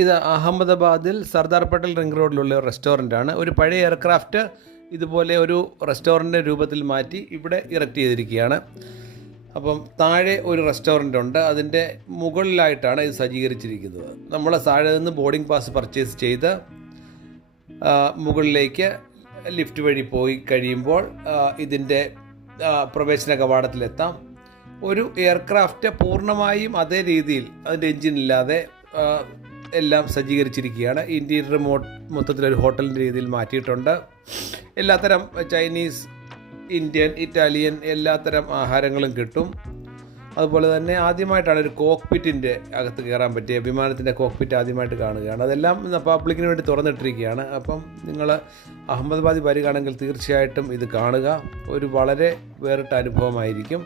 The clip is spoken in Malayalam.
ഇത് അഹമ്മദാബാദിൽ സർദാർ പട്ടേൽ റിംഗ് റോഡിലുള്ള ഒരു റെസ്റ്റോറൻ്റാണ്. ഒരു പഴയ എയർക്രാഫ്റ്റ് ഇതുപോലെ ഒരു റെസ്റ്റോറൻറ്റ് രൂപത്തിൽ മാറ്റി ഇവിടെ ഇറക്റ്റ് ചെയ്തിരിക്കുകയാണ്. അപ്പം താഴെ ഒരു റെസ്റ്റോറൻ്റ് ഉണ്ട്, അതിൻ്റെ മുകളിലായിട്ടാണ് ഇത് സജ്ജീകരിച്ചിരിക്കുന്നത്. നമ്മൾ താഴെ നിന്ന് ബോർഡിംഗ് പാസ് പർച്ചേസ് ചെയ്ത് മുകളിലേക്ക് ലിഫ്റ്റ് വഴി പോയി കഴിയുമ്പോൾ ഇതിൻ്റെ പ്രവേശന കവാടത്തിലെത്താം. ഒരു എയർക്രാഫ്റ്റ് പൂർണ്ണമായും അതേ രീതിയിൽ അതിൻ്റെ എൻജിനില്ലാതെ എല്ലാം സജ്ജീകരിച്ചിരിക്കുകയാണ്. ഇൻറ്റീരിയർ മൊത്തത്തിലൊരു ഹോട്ടലിൻ്റെ രീതിയിൽ മാറ്റിയിട്ടുണ്ട്. എല്ലാത്തരം ചൈനീസ്, ഇന്ത്യൻ, ഇറ്റാലിയൻ എല്ലാത്തരം ആഹാരങ്ങളും കിട്ടും. അതുപോലെ തന്നെ ആദ്യമായിട്ടാണ് ഒരു കോക്ക്പിറ്റിൻ്റെ അകത്ത് കയറാൻ പറ്റിയ വിമാനത്തിൻ്റെ കോക്ക്പിറ്റ് ആദ്യമായിട്ട് കാണുകയാണ്. അതെല്ലാം പബ്ലിക്കിന് വേണ്ടി തുറന്നിട്ടിരിക്കുകയാണ്. അപ്പം നിങ്ങൾ അഹമ്മദാബാദിൽ വരികയാണെങ്കിൽ തീർച്ചയായിട്ടും ഇത് കാണുക. ഒരു വളരെ വേറിട്ട അനുഭവമായിരിക്കും.